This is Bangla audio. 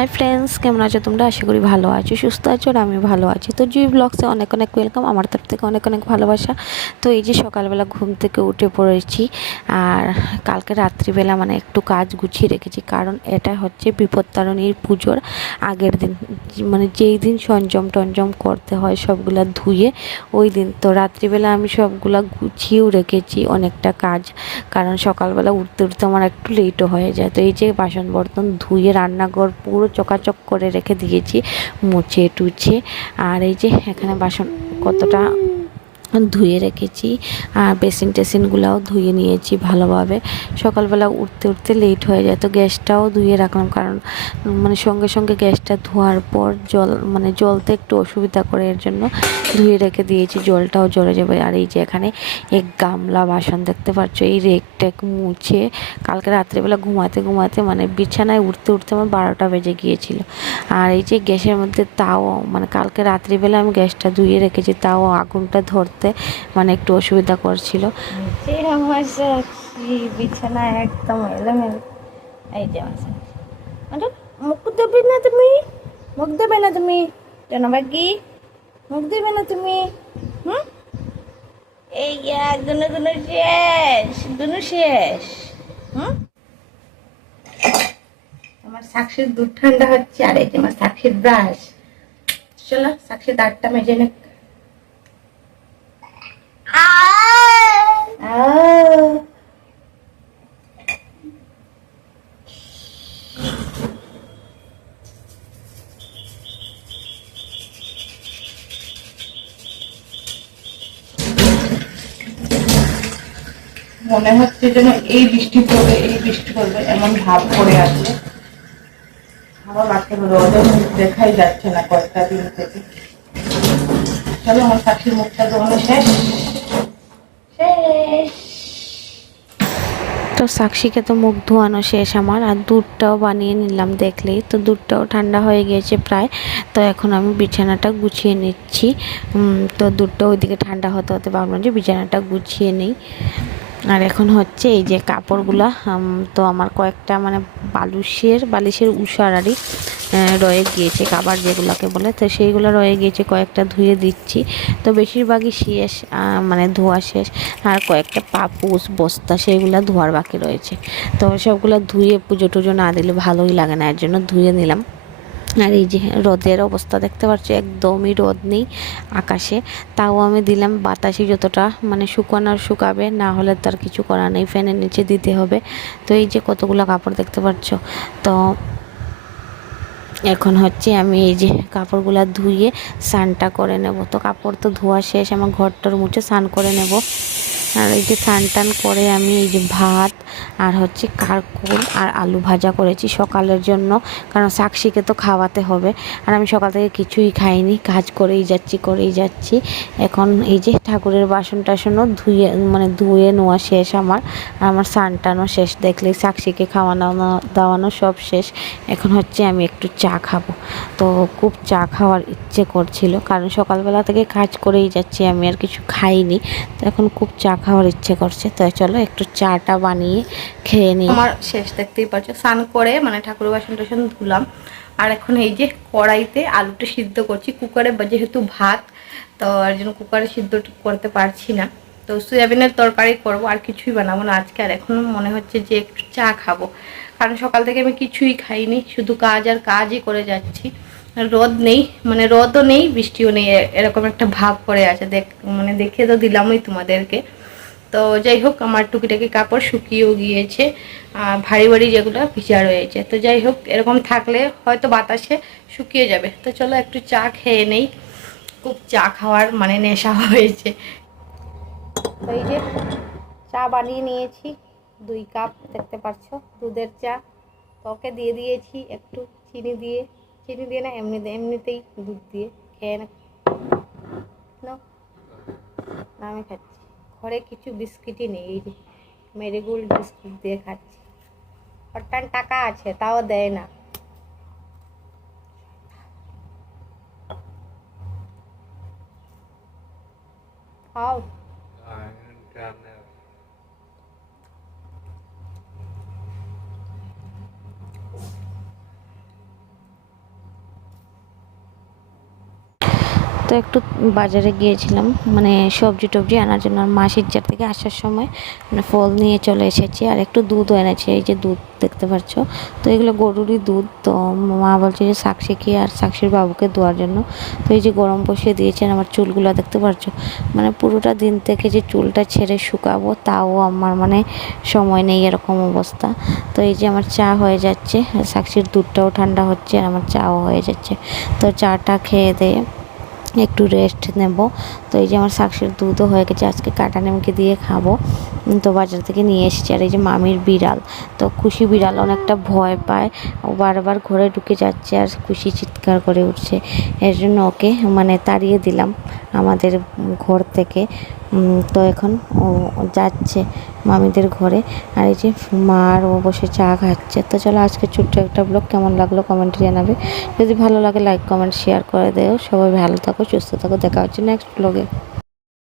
হাই ফ্রেন্ডস, কেমন আছো তোমরা? আশা করি ভালো আছো, সুস্থ আছো, আর আমি ভালো আছি। তো জুই ব্লগসে অনেক অনেক ওয়েলকাম, আমার তরফ থেকে অনেক অনেক ভালোবাসা। তো এই যে সকালবেলা ঘুম থেকে উঠে পড়েছি, আর কালকে রাত্রিবেলা মানে একটু কাজ গুছিয়ে রেখেছি, কারণ এটা হচ্ছে বিপত্তারিণীর পুজোর আগের দিন, মানে যেই দিন সঞ্জম টঞ্জম করতে হয় সবগুলা ধুয়ে ওই দিন। তো রাত্রিবেলা আমি সবগুলা গুছিয়েও রেখেছি অনেকটা কাজ, কারণ সকালবেলা উঠতে উঠতে আমার একটু লেটও হয়ে যায়। তো এই যে বাসন বর্তন ধুয়ে রান্নাঘর পুরো চকাচক করে রেখে দিয়েছি, মুছে টুছে। আর এই যে এখানে বাসন কতটা ধুয়ে রেখেছি, আর বেসিন টেসিনগুলোও ধুয়ে নিয়েছি ভালোভাবে। সকালবেলা উঠতে উঠতে লেট হয়ে যায়, তো গ্যাসটাও ধুয়ে রাখলাম, কারণ মানে সঙ্গে সঙ্গে গ্যাসটা ধোয়ার পর মানে জ্বলতে একটু অসুবিধা করে, এর জন্য ধুয়ে রেখে দিয়েছি, জলটাও জ্বলে যাবে। আর এই যে এখানে এক গামলা বাসন দেখতে পাচ্ছ, এই রেক টেক মুছে কালকে রাত্রেবেলা ঘুমাতে ঘুমাতে মানে বিছানায় উঠতে উঠতে আমার 12টা বেজে গিয়েছিল। আর এই যে গ্যাসের মধ্যে তাও মানে কালকে রাত্রিবেলা আমি গ্যাসটা ধুয়ে রেখেছি, তাও আগুনটা ধরতে মানে একটু অসুবিধা করছিল। যে আমার সাথী বিছানা একদম এলোমেলো। এই যে আমার সাথী, মানে মুখ দেবে না তুমি, মুখ দেবে না তুমি, কেন বাকি মুখ দেবে না তুমি? হুম, এই দুনো দুনো শেষ, দুনো শেষ। হুম, আমার সাক্ষীর দুধ ঠান্ডা হচ্ছে, আর এই যে আমার সাক্ষীর ব্রাশ। চলো সাক্ষীর দাঁতটা মেজে নে। মনে হচ্ছে যেন এই বৃষ্টি পড়বে, এই বৃষ্টি পড়বে, এমন ভাব করে আছে। আমার মাকে রোদের মুখ দেখাই যাচ্ছে না কয়েকটা দিন থেকে। চলো আমার সাক্ষীর মুখটা ধোয়ানো শেষ শেষ। তো সাক্ষীকে তো মুখ ধোয়ানো শেষ আমার, আর দুধটাও বানিয়ে নিলাম দেখলেই, তো দুধটাও ঠান্ডা হয়ে গিয়েছে প্রায়। তো এখন আমি বিছানাটা গুছিয়ে নিচ্ছি। তো দুধটা ওইদিকে ঠান্ডা হতে হতে ভাবলাম যে বিছানাটা গুছিয়ে নিই। আর এখন হচ্ছে এই যে কাপড়গুলা, তো আমার কয়েকটা মানে বালিশের উষারারি রয়ে গিয়েছে, কাবার যেগুলোকে বলে, তো সেইগুলো রয়ে গিয়েছে, কয়েকটা ধুয়ে দিচ্ছি। তো বেশিরভাগই শেষ, মানে ধোয়া শেষ। আর কয়েকটা পাপুস বস্তা সেইগুলো ধোয়ার বাকি রয়েছে। তো সবগুলো ধুয়ে পুজো টুজো না দিলে ভালোই লাগে না, এর জন্য ধুয়ে নিলাম। আর এই যে রোদের অবস্থা দেখতে পাচ্ছি, একদমই রোদ নেই আকাশে, তাও আমি দিলাম বাতাসে, যতটা মানে শুকানোর শুকাবে, না হলে তার কিছু করার নেই, ফ্যানের নিচে দিতে হবে। তো এই যে কতগুলো কাপড় দেখতে পাচ্ছ। তো এখন হচ্ছে আমি এই যে কাপড়গুলো ধুয়ে স্নানটা করে নেব। তো কাপড় তো ধোয়া শেষ, আমার ঘরটার মুছে স্নান করে নেব। আর এই যে স্নান টান করে আমি এই যে ভাত আর হচ্ছে কারকুল আর আলু ভাজা করেছি সকালের জন্য, কারণ সাক্ষীকে তো খাওয়াতে হবে। আর আমি সকাল থেকে কিছুই খাইনি, কাজ করেই যাচ্ছি। এখন এই যে ঠাকুরের বাসন টাসনও ধুয়ে নেওয়া শেষ আমার, আর আমার স্নান টানও শেষ, দেখলেই সাক্ষীকে খাওয়ানো দাওয়ানো সব শেষ। এখন হচ্ছে আমি একটু চা খাবো। তো খুব চা খাওয়ার ইচ্ছে করছিল, কারণ সকালবেলা থেকে কাজ করেই যাচ্ছি, আমি আর কিছু খাইনি। তো এখন খুব চা খাওয়ার ইচ্ছে করছে, তো চলো একটু চাটা বানিয়ে খেয়ে নিই। আমার শেষ, দেখতেই পাচ্ছ, স্নান করে মানে ঠাকুর বাসন টাসন ধুলাম। আর এখন এই যে কড়াইতে আলুটা সিদ্ধ করছি, কুকারে যেহেতু ভাত, তো আর জন্য কুকারে সিদ্ধ করতে পারছি না। তো সয়াবিনের তরকারি করব, আর কিছুই বানাবো না আজকে। আর এখন মনে হচ্ছে যে একটু চা খাবো, কারণ সকাল থেকে আমি কিছুই খাইনি, শুধু কাজ আর কাজই করে যাচ্ছি। রোদ নেই, মানে রোদও নেই বৃষ্টিও নেই, এরকম একটা ভাব করে আছে। মানে দেখে তো দিলামই তোমাদেরকে। তো যাই হোক, আমার টুকিটাকি কাপড় শুকিয়েও গিয়েছে, ভারী ভারী যেগুলো ভিজা রয়েছে। তো যাই হোক, এরকম থাকলে হয়তো বাতাসে শুকিয়ে যাবে। তো চলো একটু চা খেয়ে নেই, খুব চা খাওয়ার মানে নেশা হয়েছে। তো এই যে চা বানিয়ে নিয়েছি, 2 কাপ দেখতে পাচ্ছ, দুধের চা। তো ওকে দিয়ে দিয়েছি একটু চিনি দিয়ে, না এমনিতেই দুধ দিয়ে খেয়ে না। আমি খাচ্ছি, ঘরে কিছু বিস্কিটই নেই, এই যে মেরিগোল্ড বিস্কুট দিয়ে খাচ্ছি। ওটার টাকা আছে তাও দেয় না। খাও। তো একটু বাজারে গিয়েছিলাম মানে সবজি টবজি আনার জন্য, আর মাসির জার থেকে আসার সময় মানে ফল নিয়ে চলে এসেছি, আর একটু দুধও এনেছে। এই যে দুধ দেখতে পাচ্ছ, তো এগুলো গরুরই দুধ। তো মা বলছে যে সাক্ষীকে আর সাক্ষীর বাবুকে দেওয়ার জন্য। তো এই যে গরম বসিয়ে দিয়েছেন। আমার চুলগুলো দেখতে পাচ্ছ, মানে পুরোটা দিন থেকে যে চুলটা ছেড়ে শুকাবো তাও আমার মানে সময় নেই, এরকম অবস্থা। তো এই যে আমার চা হয়ে যাচ্ছে, সাক্ষীর দুধটাও ঠান্ডা হচ্ছে আর আমার চাও হয়ে যাচ্ছে। তো চাটা খেয়ে দিয়ে একটু রেস্ট নেব। তো এই যে আমার সাক্ষীর দুধও হয়ে গেছে, আজকে কাটা নিমকি দিয়ে খাবো। তো বাজার থেকে নিয়ে এসেছি। আর এই যে মামির বিড়াল, তো খুশি বিড়াল অনেকটা ভয় পায়, ও বারবার ঘরে ঢুকে যাচ্ছে আর খুশি চিৎকার করে উঠছে। এর জন্য ওকে মানে তাড়িয়ে দিলাম আমাদের ঘর থেকে। তো এখন ও যাচ্ছে মামিদের ঘরে। আর এই যে মা আর ও বসে চা খাচ্ছে। তো চলো, আজকে ছোট্ট একটা ব্লগ কেমন লাগলো কমেন্টে জানাবে। যদি ভালো লাগে লাইক কমেন্ট শেয়ার করে দেও। সবাই ভালো থাকো, সুস্থ থাকো, দেখা হচ্ছে নেক্সট ব্লগে।